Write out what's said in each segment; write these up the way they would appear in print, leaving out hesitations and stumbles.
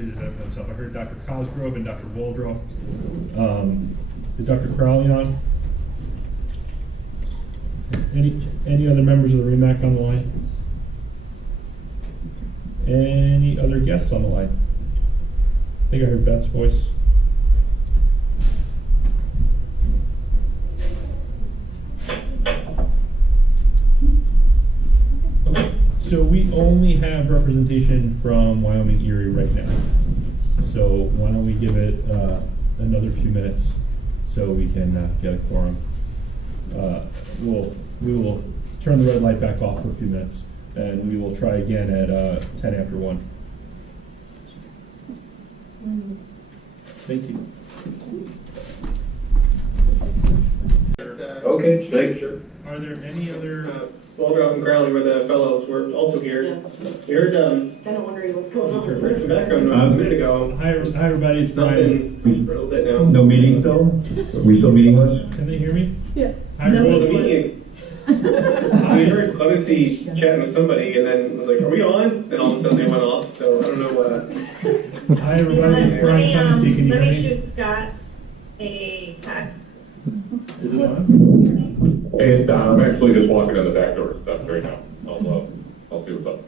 completed himself. I heard Dr. Cosgrove and Dr. Waldrop. Is Dr. Crowley on? Any other members of the Wremac on the line? Any other guests on the line? I think I heard Beth's voice. Okay, so we only have representation from Wyoming Erie right now. So why don't we give it another few minutes so we can get a quorum. We will turn the red light back off for a few minutes, and we will try again at 10 after 1. Thank you. Okay, thanks, sir. Are there any other? Waldrop and Crowley were the fellows who were also here. We heard Kind of wondering what's going on. heard some background noise a minute ago. Hi everybody, it's Brian. Nothing for a little bit now. No meeting still? Are we still meetingless? Can they hear me? Yeah. Hi Well, the everybody. meeting. We heard Clemency chatting with somebody, and then was like, "Are we on?" And all of a sudden they went off. So I don't know. Hi everybody, it's Brian Clemency. Can you hear Let me me? shoot Scott a text. Is it on? Hey, I'm actually just walking in the back door stuff right now. I'll see what's up.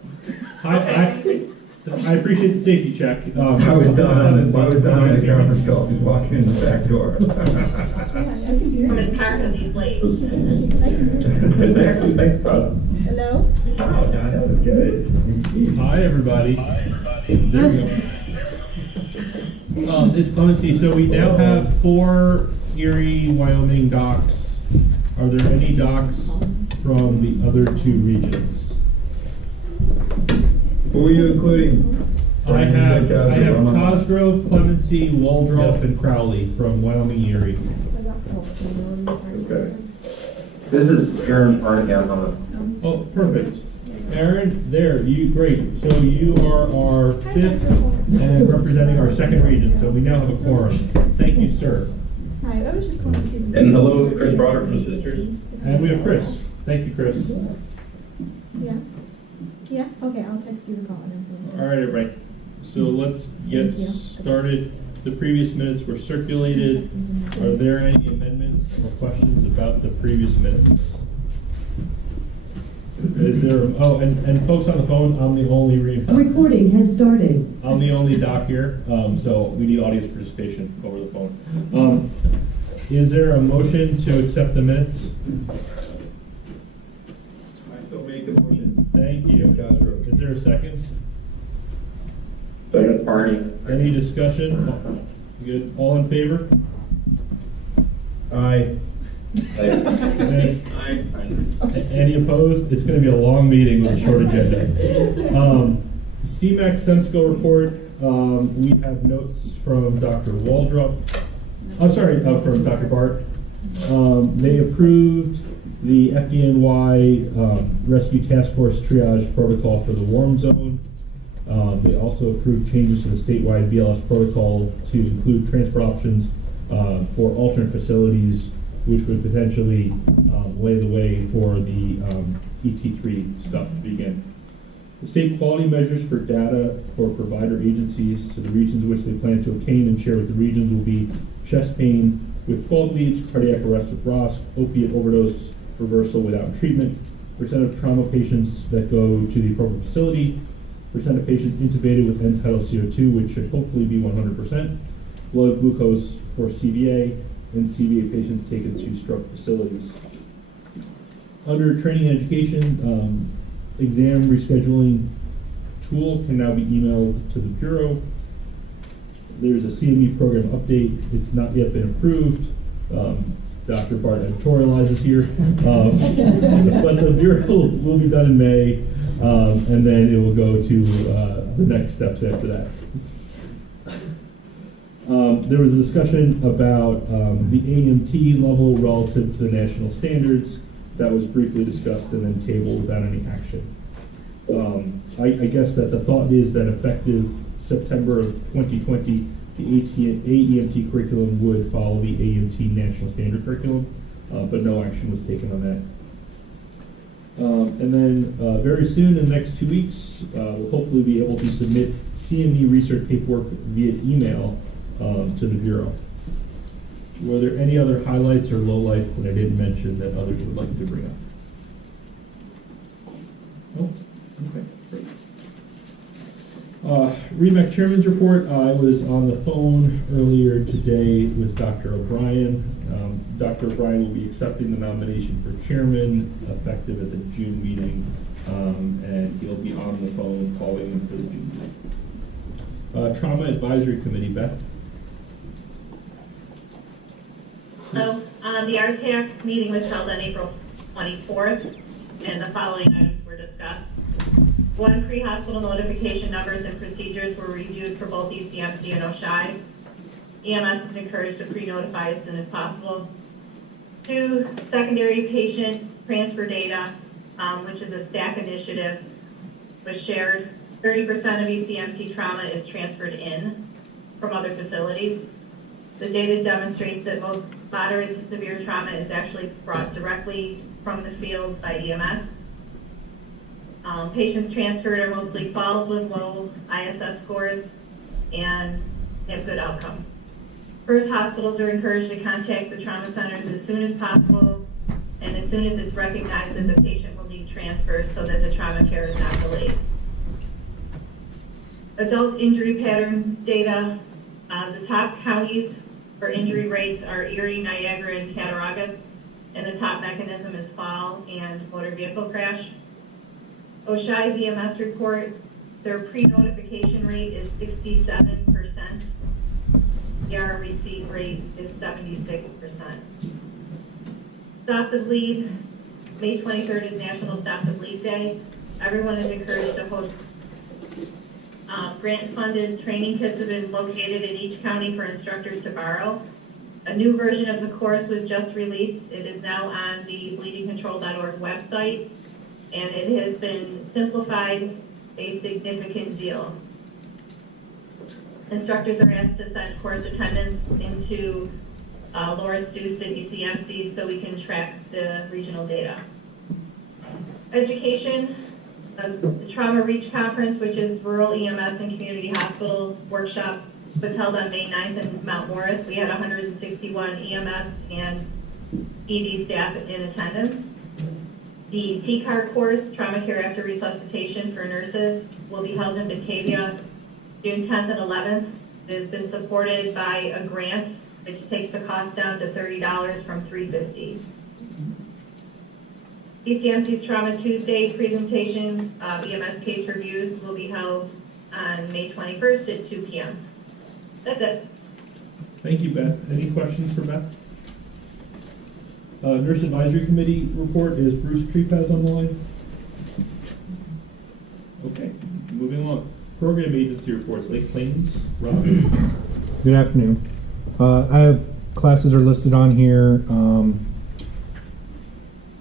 I appreciate the safety check. I was down in the conference call, just walking in the back door. I'm going to park on these late. It's actually, thanks, Todd. Hello? Oh, that was good. Hi everybody. There we go. It's Clemency. So we now have 4 Erie, Wyoming docks. Are there any docks from the other 2 regions? Who are you including? I have Cosgrove, Clemency, Waldrop, and Crowley from Wyoming Erie. Okay. This is Aaron Parnigan on Oh, perfect. Aaron, there, great. So you are our 5th and representing our 2nd region, so we now have a quorum. Thank you, sir. Hi, I was just calling to see. And hello, Chris Broderick from Sisters. And we have Chris. Thank you, Chris. Yeah? Yeah? Okay, I'll text you the call and everything. All right, everybody. So let's get started. The previous minutes were circulated. Are there any amendments or questions about the previous minutes? Is there, and folks on the phone, I'm the only Recording has started. I'm the only doc here, so we need audience participation over the phone. Is there a motion to accept the minutes? I still make the motion. Thank you. Is there a second? Second party. Any discussion? Good. All in favor? Aye. Any opposed? It's going to be a long meeting with a short agenda. CMAC Semsco report. We have notes from Dr. Waldrop. I'm sorry, from Dr. Bart. They approved the FDNY Rescue Task Force Triage Protocol for the warm zone. They also approved changes to the statewide BLS protocol to include transport options for alternate facilities, which would potentially lay the way for the ET3 stuff to begin. The state quality measures for data for provider agencies to the regions which they plan to obtain and share with the regions will be chest pain with 12 leads, cardiac arrest with ROSC, opiate overdose reversal without treatment, percent of trauma patients that go to the appropriate facility, percent of patients intubated with end-tidal CO2, which should hopefully be 100%, blood glucose for CVA, and CVA patients taken to stroke facilities. Under training and education, exam rescheduling tool can now be emailed to the Bureau. There's a CME program update. It's not yet been approved. Dr. Bart editorializes here. But the Bureau will be done in May, and then it will go to the next steps after that. There was a discussion about the AMT level relative to the national standards. That was briefly discussed and then tabled without any action. I guess that the thought is that effective September of 2020, the AEMT curriculum would follow the AMT national standard curriculum, but no action was taken on And then very soon, in the next 2 weeks, we'll hopefully be able to submit CME research paperwork via email to the Bureau. Were there any other highlights or lowlights that I didn't mention that others would like to bring up? No? Okay, great. Wremac Chairman's Report. I was on the phone earlier today with Dr. O'Brien. Dr. O'Brien will be accepting the nomination for chairman effective at the June meeting, and he'll be on the phone calling them for the June meeting. Trauma Advisory Committee, Beth? So, the RTAC meeting was held on April 24th, and the following items were discussed. 1, pre-hospital notification numbers and procedures were reviewed for both ECMC and OSHI. EMS is encouraged to pre-notify as soon as possible. 2, secondary patient transfer data, which is a STAC initiative, was shared. 30% of ECMC trauma is transferred in from other facilities. The data demonstrates that most moderate to severe trauma is actually brought directly from the field by EMS. Patients transferred are mostly falls with low ISS scores and have good outcomes. First, hospitals are encouraged to contact the trauma centers as soon as possible and as soon as it's recognized that the patient will need transfer so that the trauma care is not delayed. Adult injury pattern data, the top counties for injury rates are Erie, Niagara, and Cattaraugus, and the top mechanism is fall and motor vehicle crash. OSHI's EMS report, their pre-notification rate is 67%. ER receipt rate is 76%. Stop the Bleed, May 23rd is National Stop the Bleed Day. Everyone is encouraged to host grant-funded training kits have been located in each county for instructors to borrow. A new version of the course was just released. It is now on the bleedingcontrol.org website, and it has been simplified a significant deal. Instructors are asked to send course attendance into Laura Stoops at ECMC so we can track the regional data. Education, the Trauma Reach Conference, which is Rural EMS and Community Hospital Workshop, was held on May 9th in Mount Morris. We had 161 EMS and ED staff in attendance. The TCAR course, Trauma Care After Resuscitation for nurses, will be held in Batavia June 10th and 11th. It has been supported by a grant, which takes the cost down to $30 from $350. ECMC's Trauma Tuesday presentation, EMS case reviews, will be held on May 21st at 2 p.m. That's it. Thank you, Beth. Any questions for Beth? Nurse Advisory Committee report is Bruce Trepaz on the line. Okay, moving along. Program agency reports, Lake Plains, Rob. Good afternoon. I have classes are listed on here.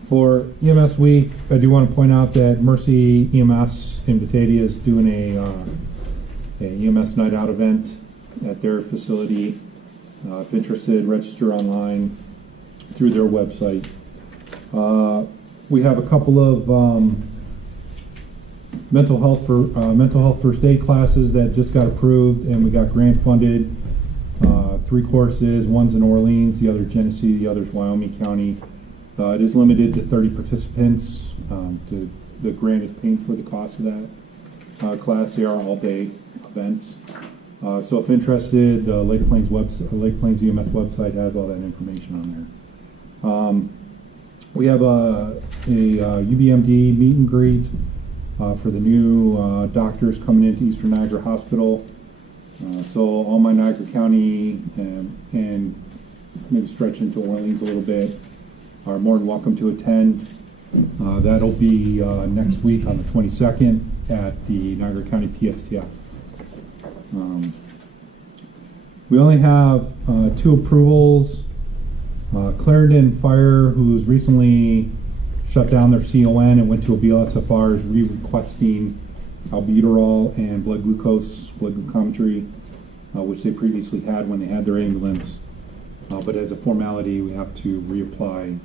For EMS week, I do want to point out that Mercy EMS in Batavia is doing a EMS night out event at their facility. If interested, register online through their website. We have a couple of mental health first aid classes that just got approved, and we got grant funded. 3 courses. One's in Orleans, the other Genesee, the other's Wyoming County. It is limited to 30 participants. The grant is paying for the cost of that class. They are all-day events. So if interested, Lake Plains EMS website has all that information on there. We have a UBMD meet and greet for the new doctors coming into Eastern Niagara Hospital. So all my Niagara County and maybe stretch into Orleans a little bit are more than welcome to attend. That'll be next week on the 22nd at the Niagara County PSTF. We only have 2 approvals. Clarendon Fire, who's recently shut down their CON and went to a BLSFR, is re-requesting albuterol and blood glucometry, which they previously had when they had their ambulance. But as a formality, we have to reapply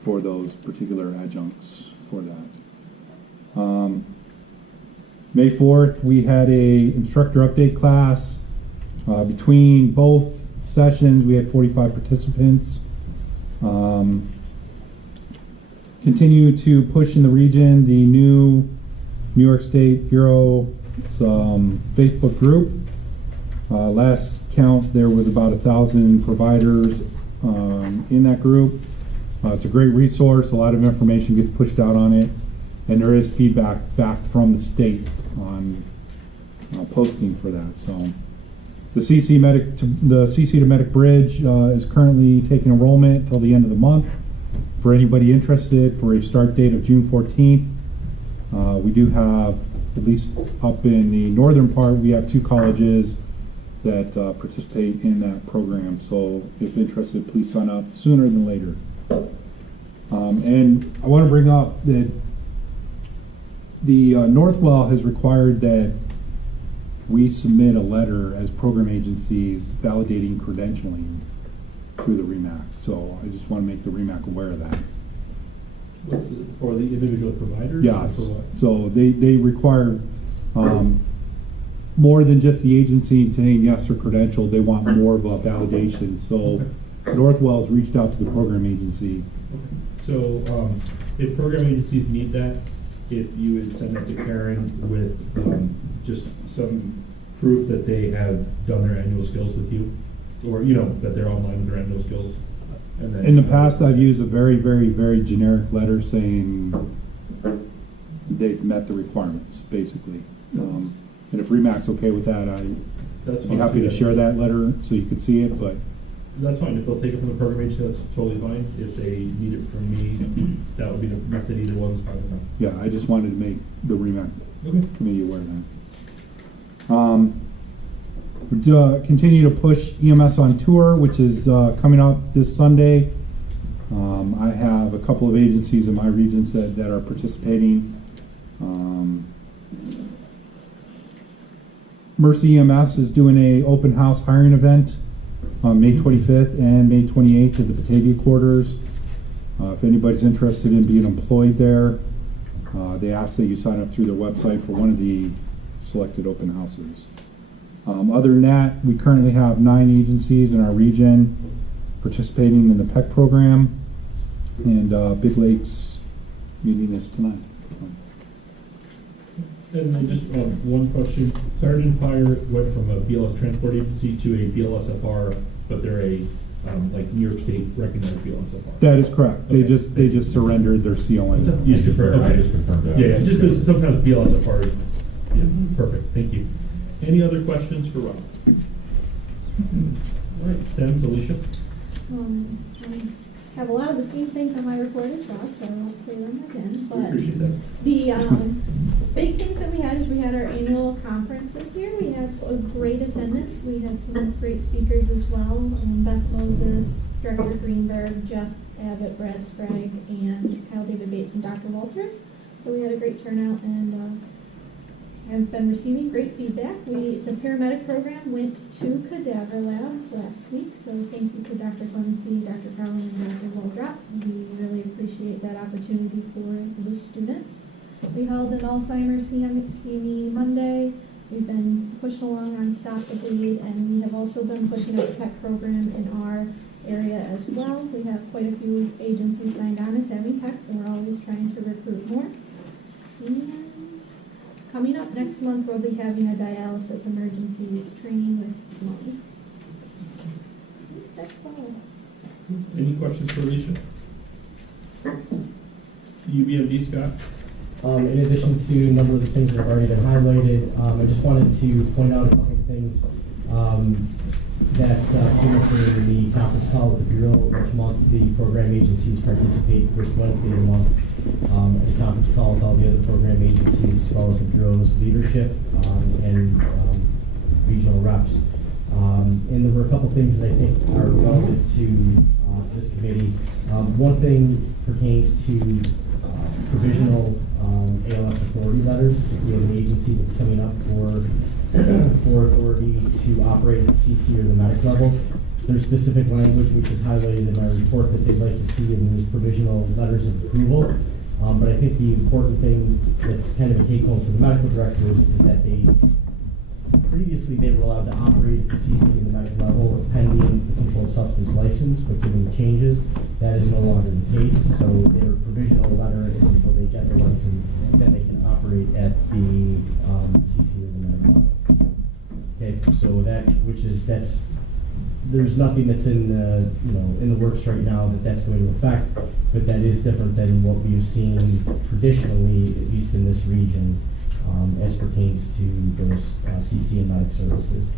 for those particular adjuncts for that. May 4th, we had a instructor update class. Between both sessions, we had 45 participants. Continue to push in the region the new New York State Bureau Facebook group. Last count, there was about 1,000 providers in that group. It's a great resource. A lot of information gets pushed out on it, and there is feedback back from the state on posting for that. So the CC to Medic Bridge is currently taking enrollment till the end of the month. For anybody interested, for a start date of June 14th, we do have, at least up in the northern part, we have 2 colleges that participate in that program. So if interested, please sign up sooner than later. And I want to bring up that the Northwell has required that we submit a letter as program agencies validating credentialing through the Wremac. So I just want to make the Wremac aware of that. What's it, for the individual providers? Yes. Or for what? So they require more than just the agency saying yes, they're credentialed. They want more of a validation. So Northwell's reached out to the program agency. So if program agencies need that, if you would send it to Karen with just some proof that they have done their annual skills with you, or that they're online with their annual skills. And then, In the past, I've used a very, very, very generic letter saying they've met the requirements, basically. And if Remac's okay with that, that's I'd be fine happy too. to share that letter so you can see it. But That's fine. If they'll take it from the program agency, that's totally fine. If they need it from me, that would be the method. Either one's fine with them. yeah, I just wanted to make the Remac Okay. committee aware of that. We continue to push EMS on tour, which is coming out this Sunday. I have a couple of agencies in my regions that are participating. Mercy EMS is doing a open house hiring event on May 25th and May 28th at the Batavia quarters. If anybody's interested in being employed there, they ask that you sign up through their website for one of the selected open houses. Other than that, we currently have 9 agencies in our region participating in the PEC program, and Big Lakes meeting is tonight. And then just one question. Clarendon Fire went from a BLS transport agency to a BLSFR, but they're a New York State recognized BLSFR. That is correct. Okay. They just surrendered their CON. You just confirmed. I just confirmed that. Yeah, just because sometimes BLSFR is, perfect. Thank you. Any other questions for Rob? All right, STEMs, Alicia. I have a lot of the same things on my report as Rob, so I won't say them again. We But appreciate that. the big things that we had is we had our annual conference this year. We had a great attendance. We had some great speakers as well. Beth Moses, Director Greenberg, Jeff Abbott, Brad Sprague, and Kyle David Bates and Dr. Walters. So we had a great turnout, and I've been receiving great feedback. The paramedic program went to Cadaver Lab last week, so thank you to Dr. Clemency, Dr. Carlin, and Dr. Waldrop. We really appreciate that opportunity for the students. We held an Alzheimer's CME Monday. We've been pushing along on Stop the Bleed, and we have also been pushing up the PEC program in our area as well. We have quite a few agencies signed on as having PECs, and we're always trying to recruit more. And coming up next month, we'll be having a dialysis emergencies training with Molly. That's all. Any questions for Alicia? UBMD, Scott? In addition to a number of the things that have already been highlighted, I just wanted to point out a couple of things that came up in the conference call with the Bureau. Each month, the program agencies participate first Wednesday of the month at the conference call with all the other program agencies, as well as the Bureau's leadership and regional reps. And there were a couple of things that I think are relevant to this committee. One thing pertains to provisional ALS authority letters. We have an agency that's coming up for authority to operate at CC or the medic level. There's specific language which is highlighted in my report that they'd like to see in these provisional letters of approval. But I think the important thing that's kind of a take home for the medical directors is that previously they were allowed to operate at the CC and the medical level pending the controlled substance license, but given the changes, that is no longer the case. So their provisional letter is until they get their license, then they can operate at the CC or the medical level. Okay, so there's nothing that's in the works right now that's going to affect, but that is different than what we've seen traditionally, at least in this region, as pertains to those CC and medic services.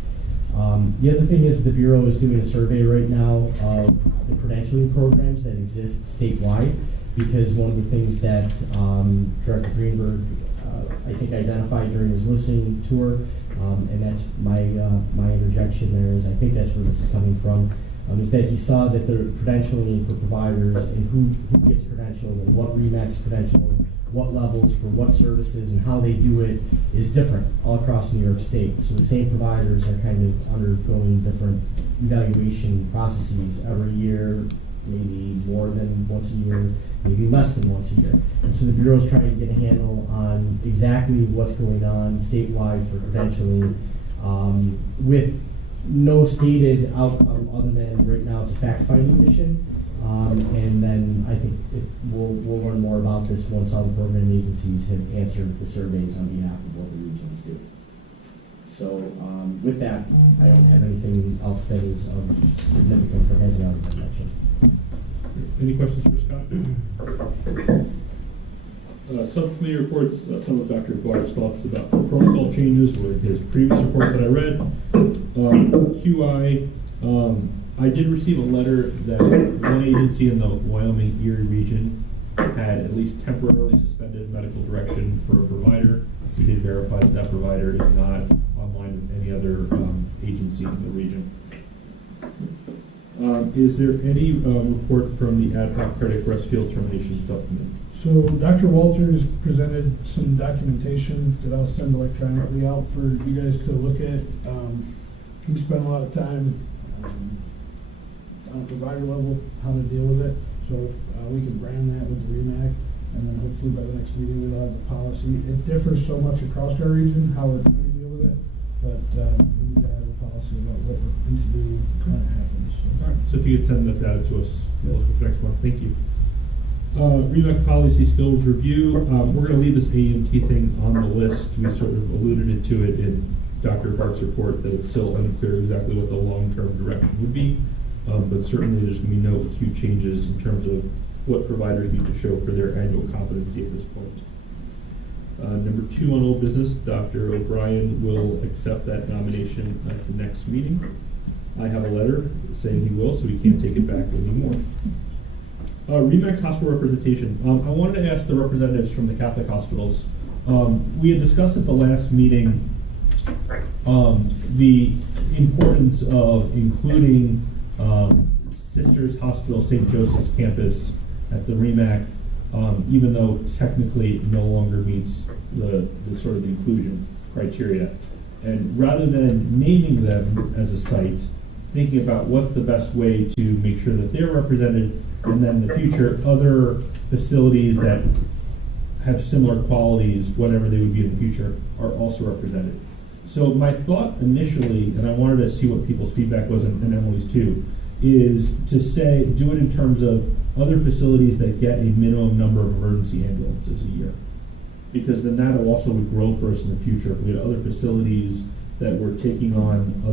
The other thing is the Bureau is doing a survey right now of the credentialing programs that exist statewide, because one of the things that Director Greenberg, I think, identified during his listening tour, and that's my interjection there, is I think that's where this is coming from, is that he saw that the credentialing for providers and who gets credentialed and what Wremac's credentialed, what levels for what services and how they do it is different all across New York State. So the same providers are kind of undergoing different evaluation processes every year, maybe more than once a year, maybe less than once a year. And so the Bureau is trying to get a handle on exactly what's going on statewide for credentialing, with no stated outcome other than right now it's a fact-finding mission. And then I think we'll learn more about this once all the program agencies have answered the surveys on behalf of what the regions do. So with that, I don't have anything else that is of significance that hasn't already been mentioned. Any questions for Scott? Subcommittee reports, some of Dr. Bart's thoughts about the protocol changes were his previous report that I read. QI, I did receive a letter that one agency in the Wyoming Erie region had at least temporarily suspended medical direction for a provider. We did verify that that provider is not online with any other agency in the region. Is there any report from the ad hoc cardiac arrest field termination subcommittee? So Dr. Walters presented some documentation that I'll send electronically out for you guys to look at. He spent a lot of time on a provider level, how to deal with it. So we can brand that with the Wremac, and then hopefully by the next meeting we'll have the policy. It differs so much across our region how we deal with it, but we need to have a policy about what we're going to do when it happens. All right. So if you could send that data to us, we'll look at the next one. Thank you. Wremac policy skills review. We're going to leave this AMT thing on the list. We sort of alluded to it in Dr. Bart's report that it's still unclear exactly what the long-term direction would be, but certainly there's going to be no acute changes in terms of what providers need to show for their annual competency at this point. Number 2 on old business, Dr. O'Brien will accept that nomination at the next meeting. I have a letter saying he will, so he can't take it back anymore. Wremac hospital representation. I wanted to ask the representatives from the Catholic hospitals. We had discussed at the last meeting the importance of including Sisters Hospital St. Joseph's campus at the Wremac, even though technically it no longer meets the sort of inclusion criteria. And rather than naming them as a site, thinking about what's the best way to make sure that they're represented, and then in the future, other facilities that have similar qualities, whatever they would be in the future, are also represented. So my thought initially, and I wanted to see what people's feedback was, and Emily's too, is to say, do it in terms of other facilities that get a minimum number of emergency ambulances a year. Because then that also would grow for us in the future. If we had other facilities that were taking on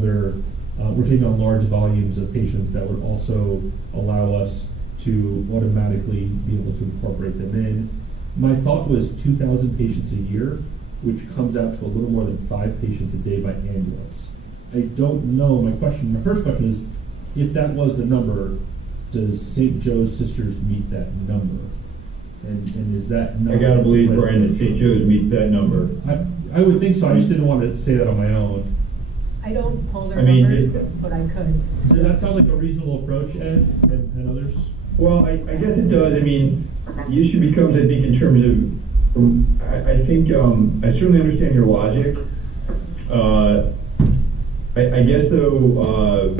large volumes of patients, that would also allow us to automatically be able to incorporate them in. My thought was 2,000 patients a year, which comes out to a little more than 5 patients a day by ambulance. I don't know. My first question is, if that was the number, does St. Joe's Sisters meet that number? And is that number? I gotta believe, Brian, that St. Joe's meets that number. I would think so. I just didn't want to say that on my own. I don't pull their I mean, numbers, but I could. Does that sound like a reasonable approach, Ed, and others? Well, I guess it does. I mean, the issue becomes, I think, in terms of, I think, I certainly understand your logic. I guess, though,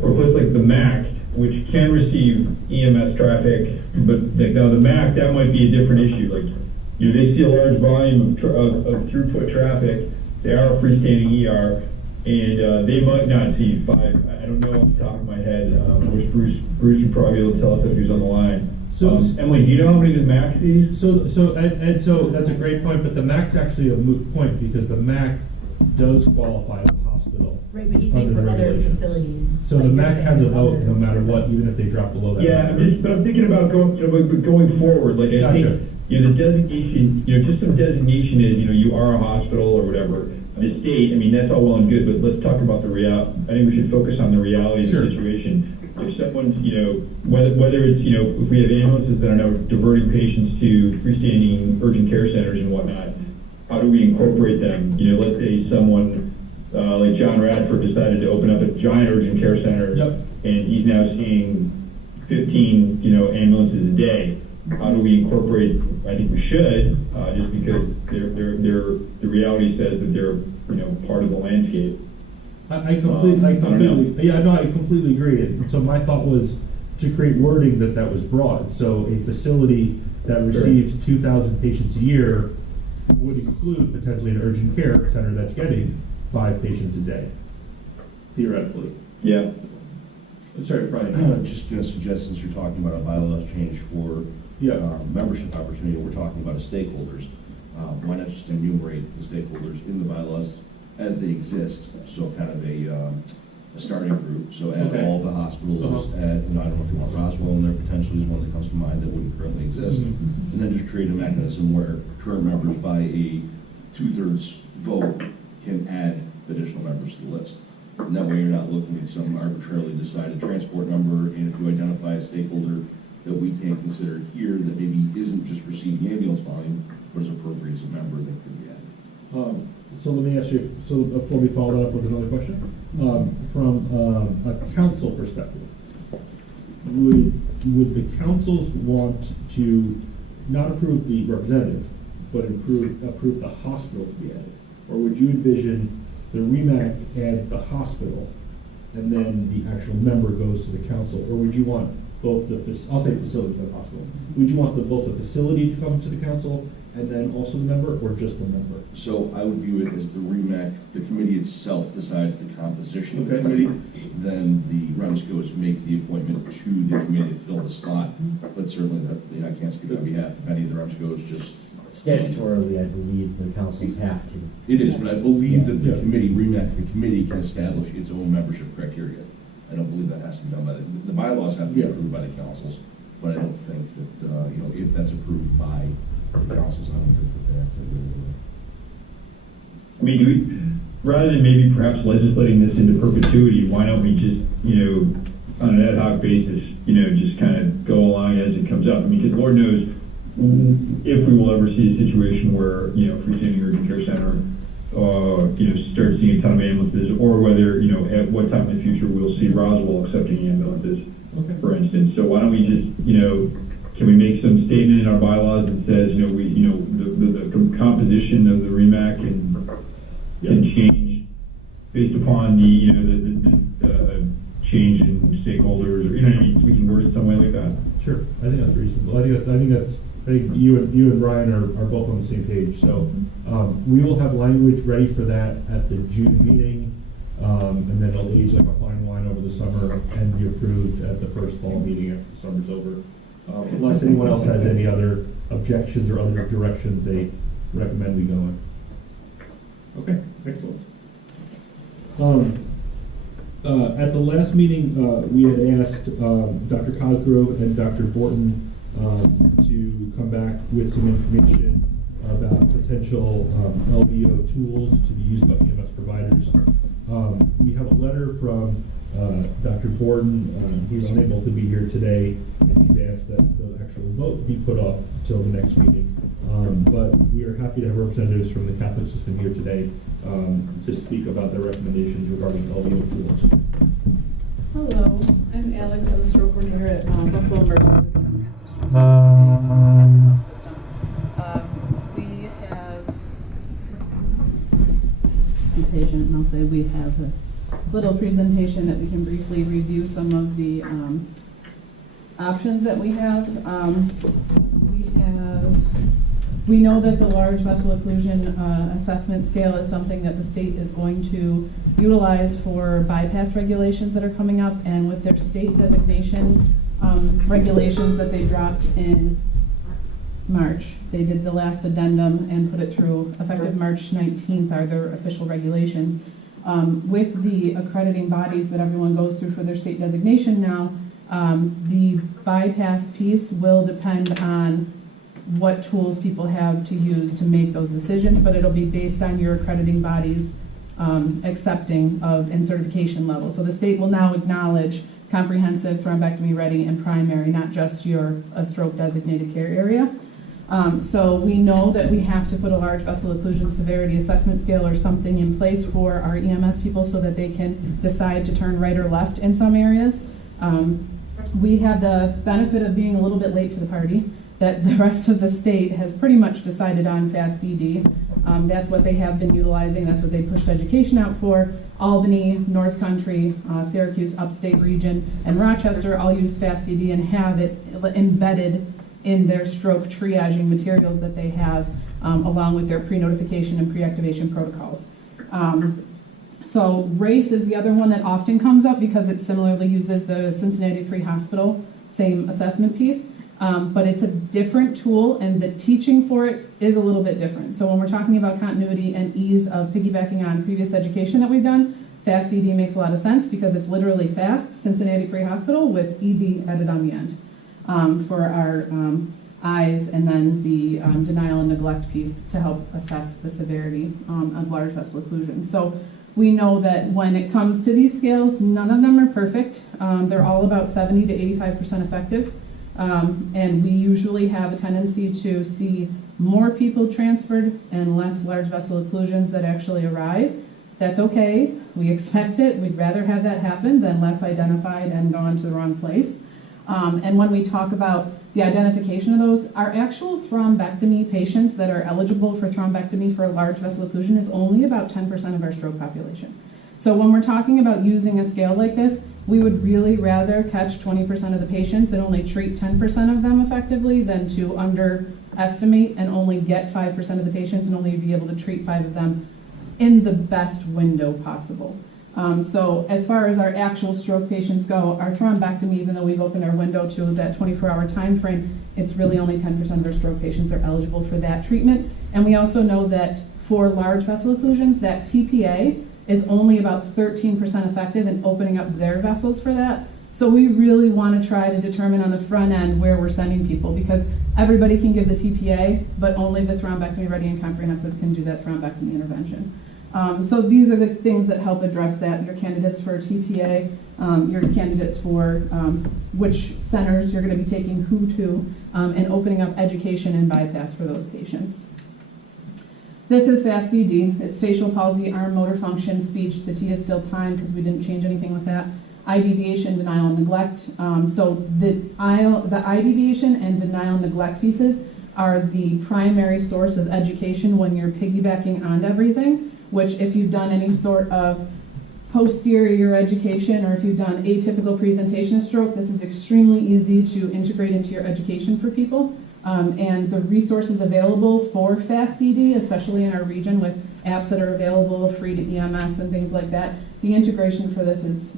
for a place like the MAC, which can receive EMS traffic, but now the MAC, that might be a different issue. Like, they see a large volume of throughput traffic. They are a freestanding ER, and they might not see 5. I don't know off the top of my head. I wish Bruce would probably be able to tell us if he was on the line. So, Emily, do you know how many the MAC sees? So that's a great point, but the MAC's actually a moot point because the MAC does qualify as a hospital. Right, but he's saying under for the other regulations. facilities. So like the you're MAC saying has a it's vote other- no matter what, even if they drop below that. Yeah, but I'm thinking about going forward. Like, I Gotcha. think, the designation, just some designation is, you are a hospital or whatever. The state, I mean, that's all well and good, but let's talk about the I think we should focus on the reality of Sure. the situation. If someone's, whether it's, if we have ambulances that are now diverting patients to freestanding urgent care centers and whatnot, how do we incorporate them? Let's say someone like John Radford decided to open up a giant urgent care center, Yep. and he's now seeing 15, ambulances a day. How do we incorporate? I think we should, just because the reality says that they're, part of the landscape. I completely agree. And so my thought was to create wording that was broad. So a facility that receives 2,000 patients a year would include potentially an urgent care center that's getting 5 patients a day, theoretically. Yeah. Sorry, Brian, just going to suggest, since you're talking about a bylaws change for membership opportunity, we're talking about stakeholders. Why not just enumerate the stakeholders in the bylaws as they exist? So kind of a starting group. So add all the hospitals, add, I don't know if you want Roswell in there potentially is one that comes to mind that wouldn't currently exist. And then just create a mechanism where current members by a 2/3 vote can add additional members to the list. And that way you're not looking at some arbitrarily decided transport number, and if you identify a stakeholder that we can consider here that maybe isn't just receiving ambulance volume, but is appropriate as a member that could be added. So let me ask you, before we follow that up with another question, from a council perspective, would the councils want to not approve the representative, but approve the hospital to be added? Or would you envision the Wremac adds the hospital, and then the actual member goes to the council? Or would you want both I'll say facilities, not hospital. Would you want both the facility to come to the council and then also the member, or just the member? So I would view it as the Wremac, the committee itself decides the composition of the Okay. committee. Then the REMSCOs make the appointment to the committee to fill the slot. But certainly that, I can't speak on behalf of any of the REMSCOs, just. Statutorily, I believe the councils have to. It is, but I believe that the Yeah. committee, Wremac, the committee can establish its own membership criteria. I don't believe that has to be done by the bylaws have to be approved by the councils, but I don't think that, if that's approved by the councils, I don't think that they have to do it. I mean, rather than maybe perhaps legislating this into perpetuity, why don't we just, on an ad hoc basis, just kind of go along as it comes up? I mean, because Lord knows if we will ever see a situation where, freestanding urgent care center, start seeing a ton of ambulances, or whether, at what time in the future we'll see Roswell accepting ambulances, for instance. So why don't we just, can we make some statement in our bylaws that says, the composition of the Wremac can change based upon the change in stakeholders, or, we can word it some way like that. Sure, I think that's reasonable. I think you and Ryan are both on the same page. So we will have language ready for that at the June meeting, and then it'll age like a fine wine over the summer and be approved at the first fall meeting after the summer's over. Unless anyone else has any other objections or other directions they recommend we go in. Okay, excellent. At the last meeting, we had asked Dr. Cosgrove and Dr. Borton to come back with some information about potential LVO tools to be used by EMS providers. We have a letter from Dr. Borton. He's unable to be here today, and he's asked that the actual vote be put off till the next meeting. But we are happy to have representatives from the Catholic system here today to speak about their recommendations regarding LVO tools. Hello, I'm Alex. I'm the stroke coordinator at Buffalo Emergency System. We have a patient, and I'll say we have little presentation that we can briefly review some of the options that we have. We know that the large vessel occlusion assessment scale is something that the state is going to utilize for bypass regulations that are coming up, and with their state designation regulations that they dropped in March. They did the last addendum and put it through effective March 19th are their official regulations. With the accrediting bodies that everyone goes through for their state designation now, the bypass piece will depend on what tools people have to use to make those decisions, but it'll be based on your accrediting bodies accepting of and certification level. So the state will now acknowledge comprehensive, thrombectomy ready, and primary, not just a stroke designated care area. So we know that we have to put a large vessel occlusion severity assessment scale or something in place for our EMS people so that they can decide to turn right or left in some areas. We have the benefit of being a little bit late to the party, that the rest of the state has pretty much decided on fast ED. That's what they have been utilizing. That's what they pushed education out for. Albany, North Country, Syracuse, Upstate Region, and Rochester all use fast ED and have it embedded in their stroke triaging materials that they have, along with their pre-notification and pre-activation protocols. So RACE is the other one that often comes up because it similarly uses the Cincinnati Free Hospital, same assessment piece. But it's a different tool, and the teaching for it is a little bit different. So when we're talking about continuity and ease of piggybacking on previous education that we've done, fast ED makes a lot of sense because it's literally fast, Cincinnati Free Hospital, with ED added on the end for our eyes, and then the denial and neglect piece to help assess the severity of large vessel occlusion. So we know that when it comes to these scales, none of them are perfect. They're all about 70 to 85% effective. And we usually have a tendency to see more people transferred and less large vessel occlusions that actually arrive. That's okay. We expect it. We'd rather have that happen than less identified and gone to the wrong place. And when we talk about the identification of those, our actual thrombectomy patients that are eligible for thrombectomy for a large vessel occlusion is only about 10% of our stroke population. So when we're talking about using a scale like this, we would really rather catch 20% of the patients and only treat 10% of them effectively than to underestimate and only get 5% of the patients and only be able to treat 5 of them in the best window possible. So as far as our actual stroke patients go, our thrombectomy, even though we've opened our window to that 24-hour time frame, it's really only 10% of our stroke patients are eligible for that treatment. And we also know that for large vessel occlusions, that TPA is only about 13% effective in opening up their vessels for that. So we really want to try to determine on the front end where we're sending people, because everybody can give the TPA, but only the thrombectomy ready and comprehensives can do that thrombectomy intervention. So these are the things that help address that. Your candidates for TPA, your candidates for which centers you're going to be taking who to, and opening up education and bypass for those patients. This is FAST ED. It's facial palsy, arm motor function, speech. The T is still time because we didn't change anything with that. Eye deviation, denial, and neglect. So the eye deviation and denial and neglect pieces are the primary source of education when you're piggybacking on everything, which if you've done any sort of posterior education or if you've done atypical presentation of stroke, this is extremely easy to integrate into your education for people. And the resources available for FAST ED, especially in our region with apps that are available free to EMS and things like that, the integration for this is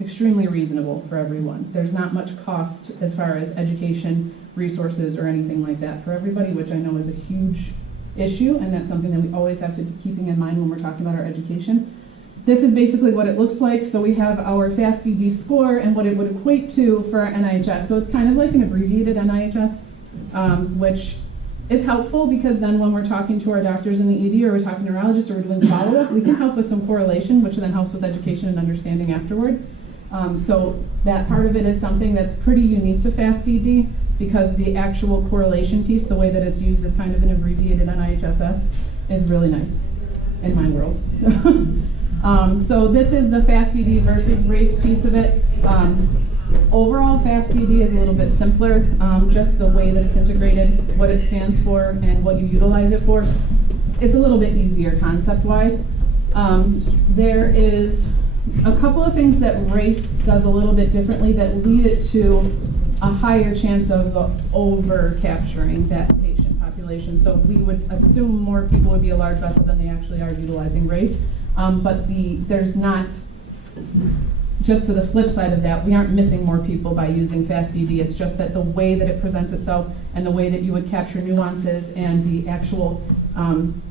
extremely reasonable for everyone. There's not much cost as far as education, resources, or anything like that for everybody, which I know is a huge issue, and that's something that we always have to be keeping in mind when we're talking about our education. This is basically what it looks like. So we have our FAST ED score and what it would equate to for our NIHS. So it's kind of like an abbreviated NIHS. Which is helpful because then when we're talking to our doctors in the ED or we're talking to neurologists or we're doing follow-up, we can help with some correlation, which then helps with education and understanding afterwards. So that part of it is something that's pretty unique to FAST ED because the actual correlation piece, the way that it's used as kind of an abbreviated NIHSS, is really nice in my world. So this is the FAST ED versus RACE piece of it. Overall, FAST ED is a little bit simpler, just the way that it's integrated, what it stands for, and what you utilize it for. It's a little bit easier concept-wise. There is a couple of things that race does a little bit differently that lead it to a higher chance of over capturing that patient population. So we would assume more people would be a large vessel than they actually are utilizing race. But there's not, just to the flip side of that, we aren't missing more people by using fast ED. It's just that the way that it presents itself and the way that you would capture nuances and the actual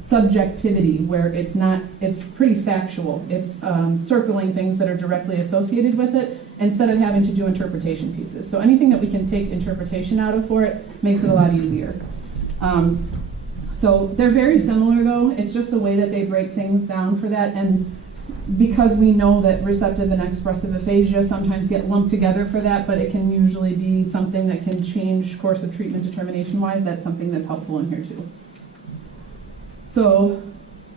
subjectivity, where it's pretty factual. It's circling things that are directly associated with it instead of having to do interpretation pieces. So anything that we can take interpretation out of for it makes it a lot easier. So they're very similar though. It's just the way that they break things down for that. And because we know that receptive and expressive aphasia sometimes get lumped together for that, but it can usually be something that can change course of treatment determination-wise, that's something that's helpful in here too. So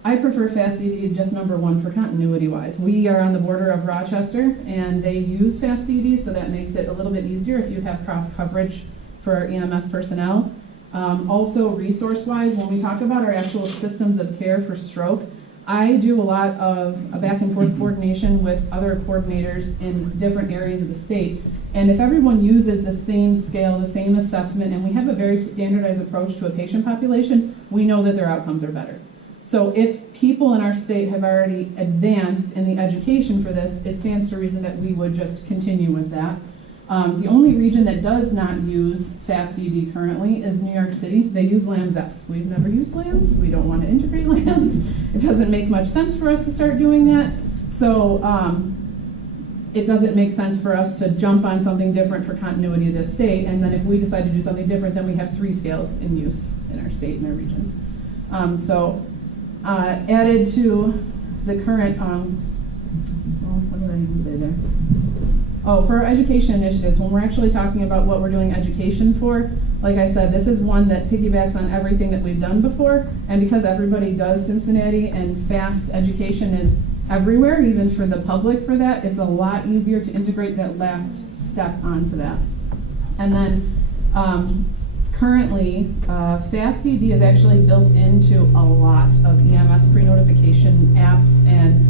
I prefer fast ED just number one for continuity-wise. We are on the border of Rochester, and they use fast ED, so that makes it a little bit easier if you have cross-coverage for our EMS personnel. Also, resource-wise, when we talk about our actual systems of care for stroke, I do a lot of back and forth coordination with other coordinators in different areas of the state. And if everyone uses the same scale, the same assessment, and we have a very standardized approach to a patient population, we know that their outcomes are better. So if people in our state have already advanced in the education for this, it stands to reason that we would just continue with that. The only region that does not use fast ED currently is New York City. They use LAMS-S. We've never used LAMS. We don't want to integrate LAMS. It doesn't make much sense for us to start doing that. So it doesn't make sense for us to jump on something different for continuity of this state. And then if we decide to do something different, then we have 3 scales in use in our state and our regions. Added to the current, what did I even say there? Oh, for our education initiatives, when we're actually talking about what we're doing education for, like I said, this is one that piggybacks on everything that we've done before, and because everybody does Cincinnati and fast education is everywhere, even for the public for that, it's a lot easier to integrate that last step onto that. And then currently, fast ED is actually built into a lot of EMS pre-notification apps and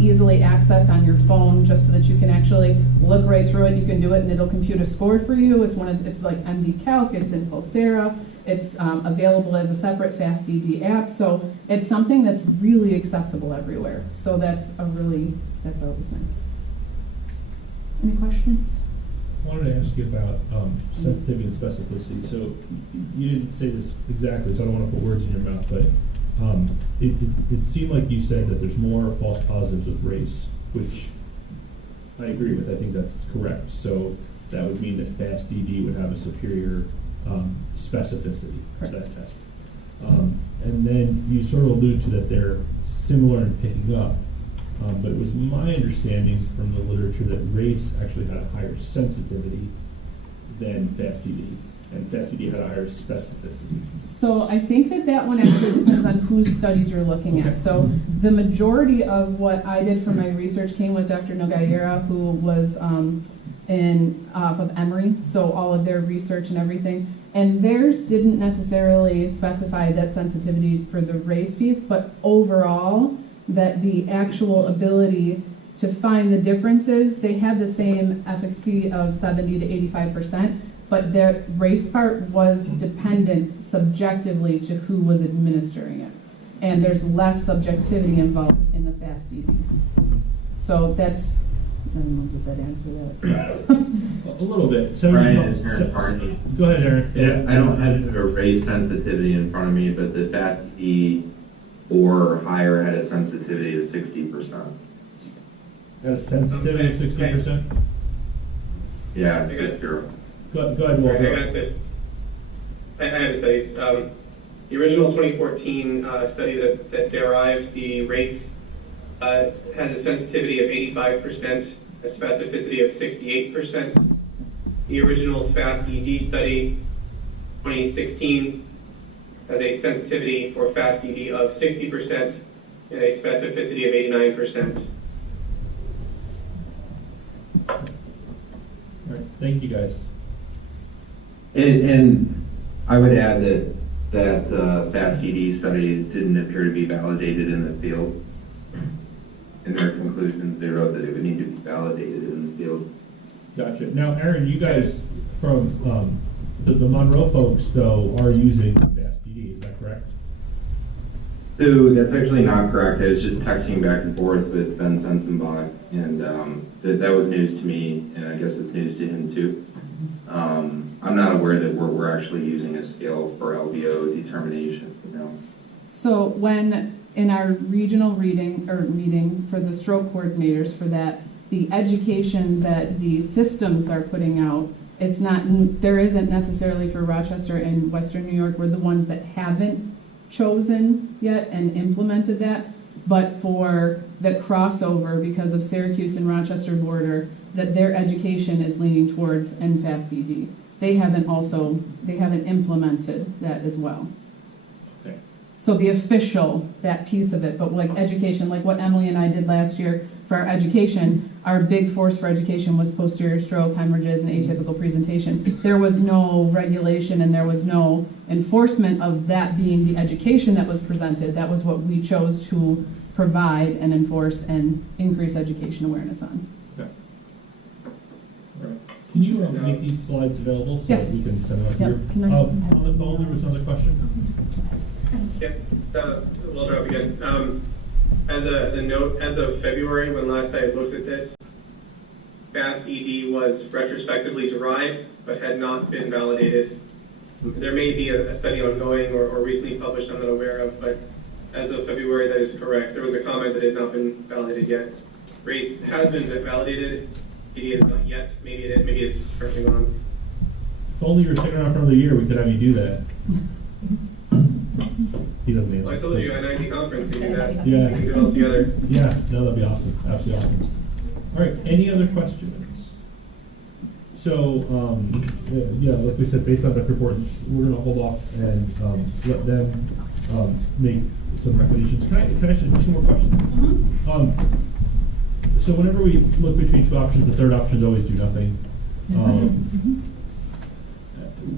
easily accessed on your phone, just so that you can actually look right through it. You can do it and it'll compute a score for you. It's like MD Calc, it's in Pulsera, it's available as a separate fast ED app. So it's something that's really accessible everywhere. So that's always nice. Any questions? I wanted to ask you about sensitivity and specificity. So you didn't say this exactly, so I don't want to put words in your mouth, but it seemed like you said that there's more false positives with race, which I agree with. I think that's correct. So that would mean that fast ED would have a superior specificity to that test. And then you sort of allude to that they're similar in picking up. But it was my understanding from the literature that race actually had a higher sensitivity than fast ED, and fast ED had a higher specificity. So I think that one actually depends on whose studies you're looking at. So the majority of what I did for my research came with Dr. Nogueira, who was of Emory, so all of their research and everything. And theirs didn't necessarily specify that sensitivity for the race piece, but overall, that the actual ability to find the differences, they had the same efficacy of 70 to 85%, but their race part was dependent subjectively to who was administering it. And there's less subjectivity involved in the fast ED. So that's, I don't know, did that answer that? A little bit. Go ahead, Aaron. Yeah, I don't have a race sensitivity in front of me, but the fast ED or higher had a sensitivity of 60%. Had a sensitivity of 60%? Yeah, I think it's true. Go ahead, Walter. I have a study. The original 2014 study that derived the race has a sensitivity of 85%, a specificity of 68%. The original fast ED study, 2016, has a sensitivity for fast ED of 60% and a specificity of 89%. All right, thank you guys. And I would add that fast ED study didn't appear to be validated in the field. in their conclusions, they wrote that it would need to be validated in the field. Gotcha. Now, Aaron, you guys from the Monroe folks, though, are using FastDD, is that correct? So that's actually not correct. I was just texting back and forth with Ben Sensenbach, and that was news to me, and I guess it's news to him too. I'm not aware that we're actually using a scale for LVO determination. No. So when in our regional meeting for the stroke coordinators for that, the education that the systems are putting out, there isn't necessarily for Rochester and Western New York. We're the ones that haven't chosen yet and implemented that, but for the crossover because of Syracuse and Rochester border, that their education is leaning towards NFASD. They haven't implemented that as well. Okay. So the official, that piece of it, but like education, like what Emily and I did last year for our education, our big force for education was posterior stroke, hemorrhages, and atypical presentation. There was no regulation and there was no enforcement of that being the education that was presented. That was what we chose to provide and enforce and increase education awareness on. Okay. All right. Can you make these slides available so Yes. that we can send them out Yep. here? Can I- On the phone, there was another question. Yes, Waldrop again. As a note, as of February, when last I looked at this, FastED was retrospectively derived, but had not been validated. There may be a study ongoing or recently published I'm not aware of, but as of February, that is correct. There was a comment that it had not been validated yet. Rate has been validated. Maybe it is not yet. Maybe it's currently on. If only you were sitting around for another year, we could have you do that. He doesn't answer. Well, I told you at 90 conference we do that. Yeah. We can do it all together. Yeah, no, that'd be awesome. Absolutely awesome. All right, any other questions? So, yeah, like we said, based on that report, we're going to hold off and let them make some recommendations. Can I ask you 2 more questions? So whenever we look between 2 options, the third option is always do nothing.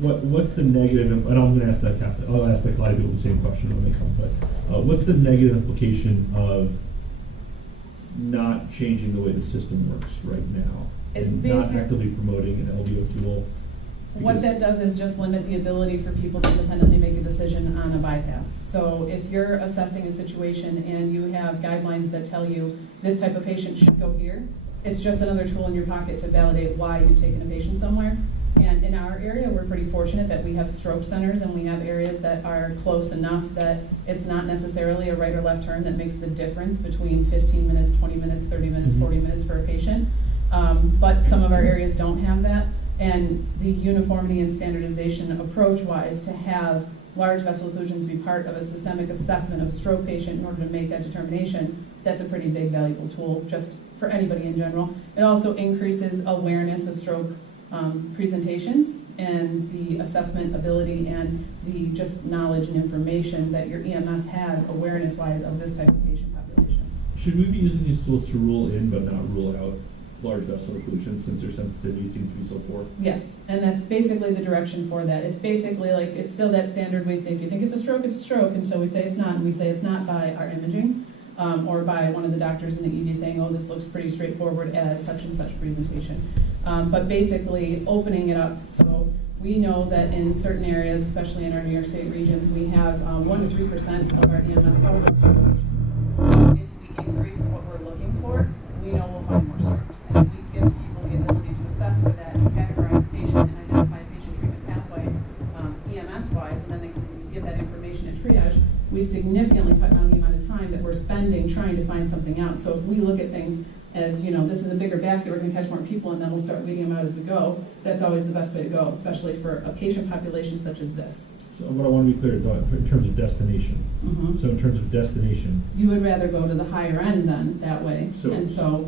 What's the negative, and I'm going to ask that captain, I'll ask the Clyde people the same question when they come, but what's the negative implication of not changing the way the system works right now? It's and not basic- actively promoting an LVO tool? What Because- that does is just limit the ability for people to independently make a decision on a bypass. So if you're assessing a situation and you have guidelines that tell you this type of patient should go here, it's just another tool in your pocket to validate why you've taken a patient somewhere. And in our area, we're pretty fortunate that we have stroke centers and we have areas that are close enough that it's not necessarily a right or left turn that makes the difference between 15 minutes, 20 minutes, 30 minutes, 40 minutes for a patient. But some of our areas don't have that. And the uniformity and standardization approach-wise to have large vessel occlusions be part of a systemic assessment of a stroke patient in order to make that determination, that's a pretty big valuable tool just for anybody in general. It also increases awareness of stroke presentations and the assessment ability and the just knowledge and information that your EMS has awareness-wise of this type of patient population. Should we be using these tools to rule in but not rule out large vessel occlusions since their sensitivity seems to be so poor? Yes, and that's basically the direction for that. It's basically like, it's still that standard way, if you think it's a stroke, it's a stroke, until we say it's not, and we say it's not by our imaging, or by one of the doctors in the ED saying, oh, this looks pretty straightforward as such and such presentation. But basically opening it up, so we know that in certain areas, especially in our New York State regions, we have 1 to 3% of our EMS calls are stroke patients. If we increase what we're looking for, we know we'll find more strokes. And if we give people the ability to assess for that and categorize a patient and identify a patient treatment pathway EMS-wise, and then they can give that information in triage, we significantly cut down the amount of time that we're spending trying to find something out. So if we look at things as, you know, this is a bigger basket, we're going to catch more people, and then we'll start weeding them out as we go, that's always the best way to go, especially for a patient population such as this. So what I want to be clear about in terms of destination. So in terms of destination, You would rather go to the higher end then, that way.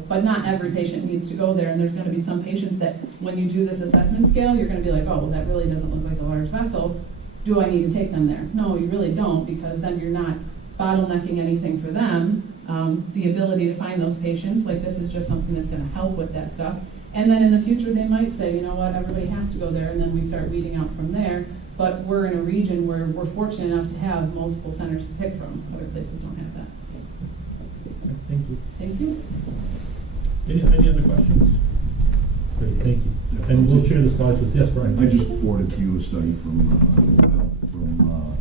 But not every patient needs to go there, and there's going to be some patients that when you do this assessment scale, you're going to be like, oh, well, that really doesn't look like a large vessel. Do I need to take them there? No, you really don't, because then you're not bottlenecking anything for them. The ability to find those patients, like this is just something that's going to help with that stuff. And then in the future, they might say, you know what, everybody has to go there, and then we start weeding out from there. But we're in a region where we're fortunate enough to have multiple centers to pick from. Other places don't have that. thank Thank you. Thank you. Any other questions? Great, thank you. And we'll share the slides with, yes, Brian. I just forwarded to you a study from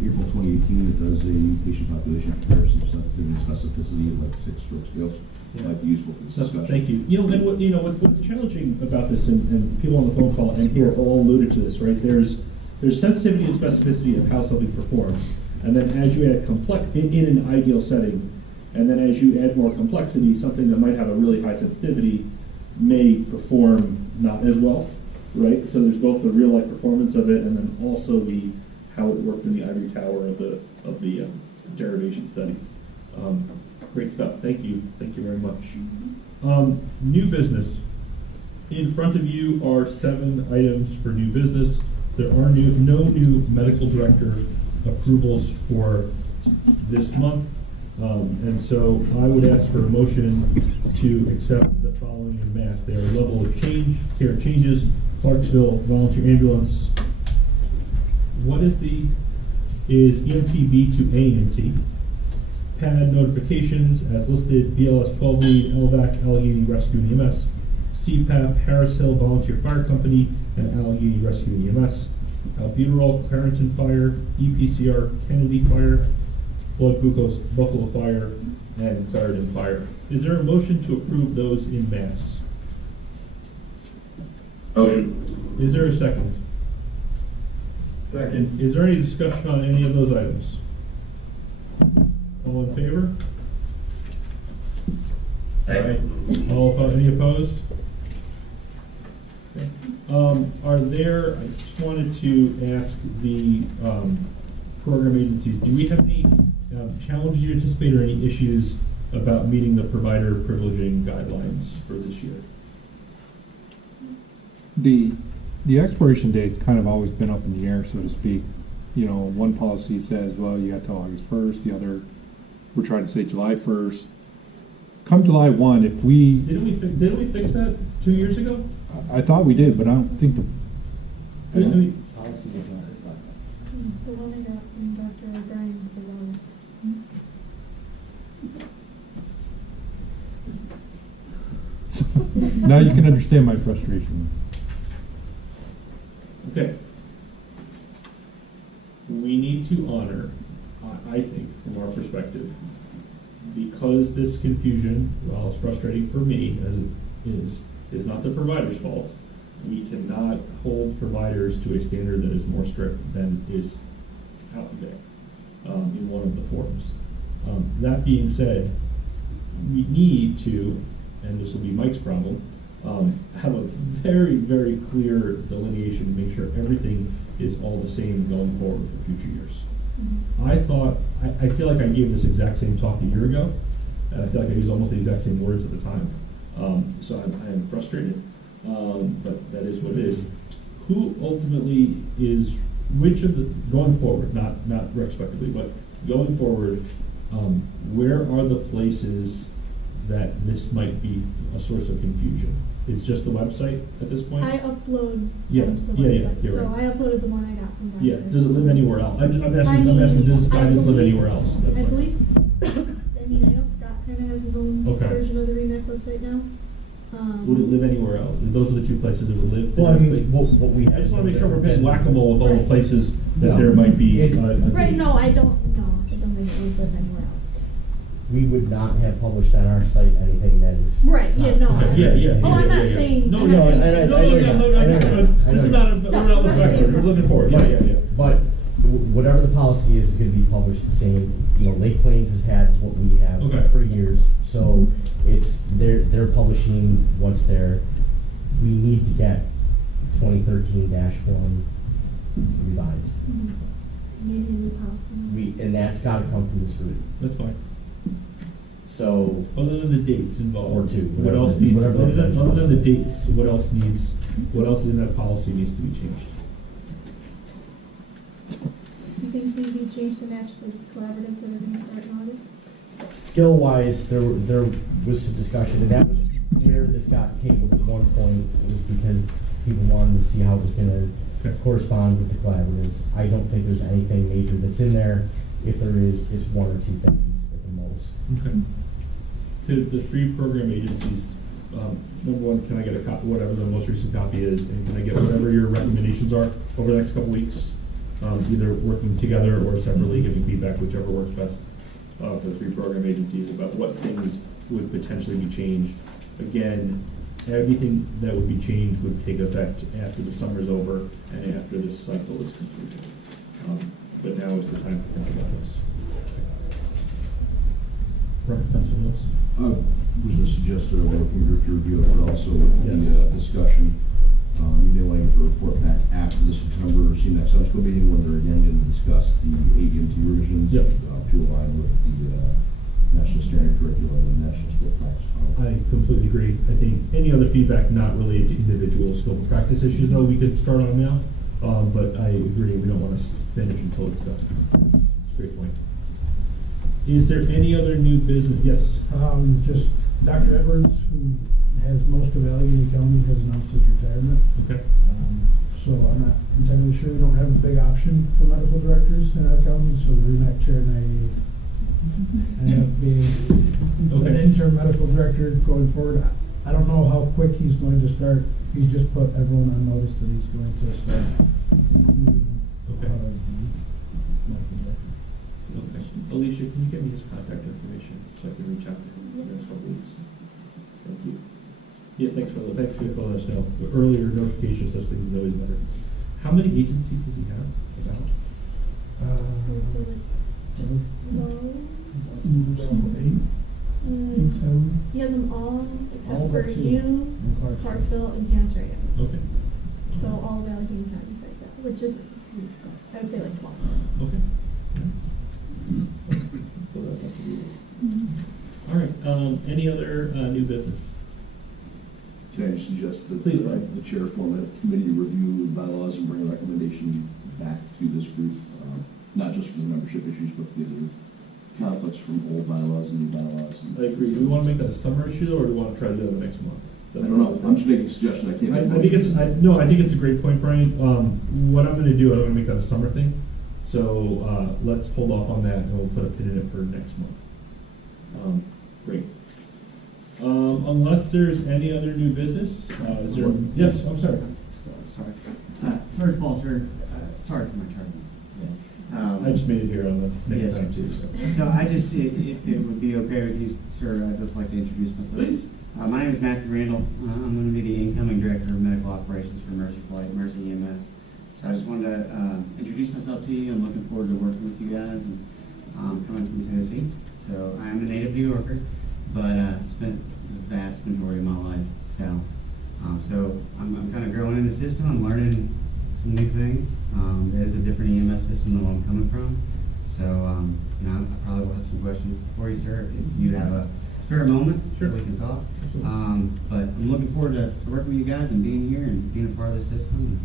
April 2018 that does a patient population comparison of sensitivity and specificity of like 6 stroke scales. Yeah. Might be useful for this discussion. Thank you. What's challenging about this, and people on the phone call and here all alluded to this, right? There's sensitivity and specificity of how something performs, and then as you add in an ideal setting, and then as you add more complexity, something that might have a really high sensitivity may perform not as well, right? So there's both the real life performance of it, and then also how it worked in the ivory tower of the derivation study. Great stuff. Thank you. Thank you very much. New business. In front of you are 7 items for new business. There are no new medical director approvals for this month. And so I would ask for a motion to accept the following in mass. They are level of change, care changes, Clarksville Volunteer Ambulance. What is EMT B to AMT? PAD notifications as listed, BLS 12 lead, LVAC, Allegheny Rescue and EMS, CPAP, Harris Hill Volunteer Fire Company, and Allegheny Rescue and EMS, Albuterol, Clarenton Fire, EPCR, Kennedy Fire, Blood Glucose, Buffalo Fire, and Clarendon Fire. Is there a motion to approve those in mass? Motion. Is there a second? Second. Is there any discussion on any of those items? All in favor? Aye. Any opposed? Okay. I just wanted to ask the program agencies, do we have any challenges you anticipate or any issues about meeting the provider privileging guidelines for this year? The expiration date's kind of always been up in the air, so to speak. You know, one policy says, well, you got till August 1st, the other, we're trying to say July 1st. Come July 1, if we... Didn't we fix that 2 years ago? I thought we did, but I don't think the... I mean, The one I got from Dr. O'Brien said, now you can understand my frustration. okay. We need to honor, I think, from our perspective, because this confusion, while it's frustrating for me, as it is not the provider's fault, we cannot hold providers to a standard that is more strict than is out there in one of the forms. That being said, we need to, and this will be Mike's problem, have a very, very clear delineation to make sure everything is all the same going forward for future years. I feel like I gave this exact same talk a year ago, and I feel like I used almost the exact same words at the time. So I am frustrated, but that is what it is. Who ultimately is, which of the, going forward, not retrospectively, but going forward, where are the places that this might be a source of confusion? It's just the website at this point? I upload Yeah, them to the yeah, website. you're So right. I uploaded the one I got from Yeah, Rutgers. does it live anywhere else? I'm I asking, does this I guidance live believe- anywhere else? That's I my- believe, I know Scott kind of has his own Okay. version of the Remac website now. Would it live anywhere else? Those are the two places it would live? Well, I mean, what we. I just want to make sure we're getting whack-a-mole with all the Right. places that No. there might be. It- Right, no, I don't think it would live anywhere else. We would not have published on our site anything that is. Right, yeah, no. not- Yeah. Oh, I'm not yeah. saying. No, I'm no, not saying- I know no, you're not. no, I know you're not. This is I know not, we're not looking backward, we're looking forward. Yeah. But whatever the policy is going to be published the same. You know, Lake Plains has had what we have Okay. for years, so it's they're publishing once they're. We need to get 2013-1 revised. Maybe a new policy. And that's got to come from this group. That's fine. So. Other than the dates involved. Or two, What whatever else the- needs, whatever other the- than the dates, what else in that policy needs to be changed? Do things need to be changed to match the collaboratives that are going to start in August? Skill-wise, there was some discussion, and that was where this got tabled at one point, was because people wanted to see how it was going to correspond with the collaboratives. I don't think there's anything major that's in there. If there is, it's one or two things at the most. Okay. to the three program agencies, number one, can I get a copy, whatever the most recent copy is, and can I get whatever your recommendations are over the next couple weeks? Either working together or separately, giving feedback, whichever works best, for the three program agencies about what things would potentially be changed. Again, everything that would be changed would take effect after the summer's over and after this cycle is completed. But now is the time to think about this. Right, Councilor Lewis? Was going to suggest a working group to review it, but also the discussion. You may want to get the report back after the September CNEC Central School meeting, when they're again going to discuss the AEMT revisions to align with the National Standard Curriculum and National School Practice. I completely agree. I think any other feedback not related to individual scope of practice issues, no, we could start on now. But I agree, we don't want to finish until it's done. It's a great point. Is there any other new business? Yes. Just Dr. Edwards, who has most of Allegheny County, has announced his retirement. Okay. So I'm not entirely sure. We don't have a big option for medical directors in our county, so the Wremac chair and I end up being an interim medical director going forward. I don't know how quick he's going to start. He's just put everyone on notice that he's going to start moving out of the medical director. Okay. Alicia, can you give me his contact information so I can reach out to him in the next couple weeks? Thank you. Yeah, thanks for letting us know. The earlier notification, such things is always better. How many agencies does he have? About? He has them all except for you, Clarksville, and Cass Reagan. Okay. So all of Allegheny County besides that, which is, I would say like 12. Okay. All right. Any other new business? Can I suggest that Please, the chair form a committee to review bylaws and bring a recommendation back to this group, not just for the membership issues, but for the other conflicts from old bylaws and new bylaws. I agree. Do we want to make that a summer issue, or do we want to try to do it next month? I don't know. I'm just making a suggestion. I can't. I think it's I think it's a great point, Brian. What I'm going to do, I'm going to make that a summer thing. So let's hold off on that, and we'll put a pin in it for next month. Great. Unless there's any other new business, is there? Yes, I'm sorry. Sorry. Third Paul, sir. Sorry for my tardiness. I just made it here on the next time too. So I just, if it would be okay with you, sir, I'd just like to introduce myself. Please. My name is Matthew Randall. I'm going to be the incoming director of medical operations for Mercy Flight, Mercy EMS. So I just wanted to introduce myself to you. I'm looking forward to working with you guys, and coming from Tennessee. So I am a native New Yorker, but spent the vast majority of my life south. So I'm kind of growing in the system. I'm learning some new things. It is a different EMS system than where I'm coming from. So you know, I probably will have some questions for you, sir, if you have a spare moment. Sure. We can talk. But I'm looking forward to working with you guys and being here and being a part of the system.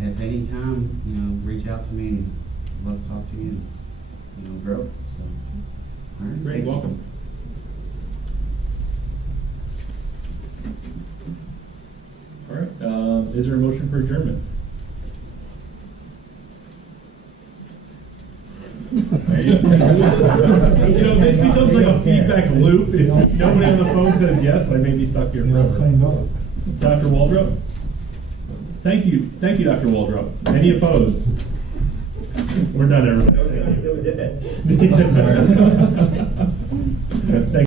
And if any time, you know, reach out to me, and I'd love to talk to you and, you know, grow. So, all right. Great, welcome. All right. Is there a motion for adjournment? You know, this becomes like a feedback loop. If nobody on the phone says yes, I may be stuck here forever. Dr. Waldrop? Thank you, Dr. Waldrop. Any opposed? We're done, everybody. Thank you. Thank